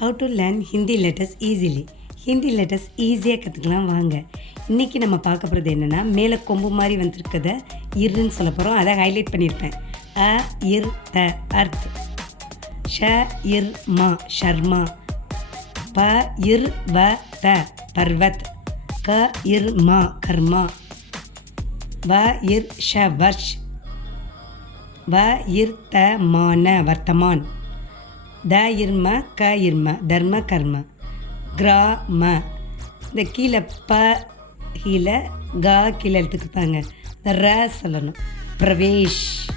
How to learn Hindi letters easily Hindi letters ஈஸியாக கற்றுக்கலாம் வாங்க. இன்றைக்கி நம்ம பார்க்க போகிறது என்னென்னா மேலே கொம்பு மாதிரி வந்திருக்கத இருன்னு சொல்ல போகிறோம் அதை ஹைலைட் பண்ணியிருப்பேன். அ இர் த அர்த். ஷ இர் மா ஷர்மா. ப இர் வ த பர்வத். க இர் மா கர்மா. வ இர் ஷ வர்ஷ். வ இர் த மான வர்த்தமான். த இர்ம க இர்ம தர்ம கர்ம. கிரா ம இந்த கீழே ப கீழே கா கீழே எடுத்துக்கிட்டாங்க இந்த ர சொல்லணும். பிரவேஷ்.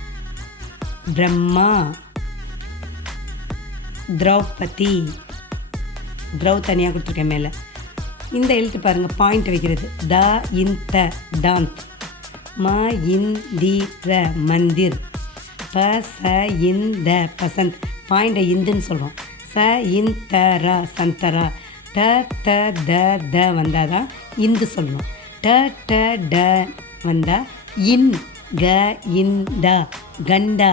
பிரம்மா. திரௌபதி. திரௌ தனியாக கொடுத்துருக்கேன் மேலே. இந்த எழுத்து பாருங்கள் பாயிண்ட் வைக்கிறது. த இன் த தாந்த். ம இன் தி ர மந்திர். ப ச இன் த பசந்த். பாயிண்டை இந்துன்னு சொல்கிறோம் ச இன் த ர சந்தரா ட த த த வந்தால் தான் இந்து சொல்லணும். ட ட ட வந்தால் இன் க இன் ட. கண்டா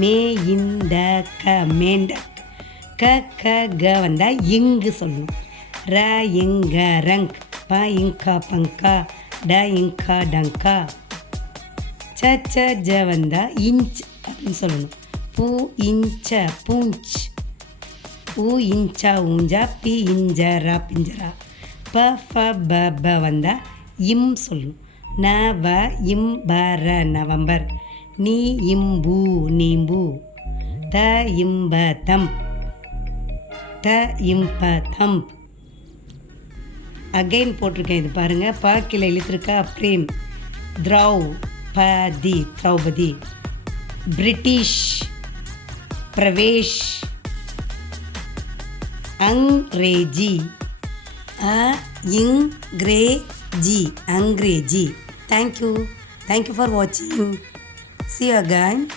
மே இன் ட க மேண்ட. க க க வந்தால் இங்கு சொல்லணும். ர இங்க ரங். ப இங்கா பங்கா ட இங்கா டங்கா ச ச ஜ வந்தா இன்ச் அப்படின்னு சொல்லணும். பூ இஞ்ச பூஞ்ச். ஊ இஞ்சா ஊஞ்சா பி இஞ்சரா பிஞ்சரா ப ஃப ப ப வந்தா இம் சொல்லணும் ந வ இம் ப ர நவம்பர். நீ இம்பூ நீம்பூ த இம்ப தம். த இம்ப தம்ப் அகைன் போட்டிருக்கேன் இது பாருங்கள் ப கீழே இழுத்துருக்கா பிரேம் திரௌ பதி திரௌபதி. பிரிட்டிஷ். प्रवेश। अंग्रेज़ी। अंग्रेज़ी अंग्रेज़ी। Thank you thank you for watching see you again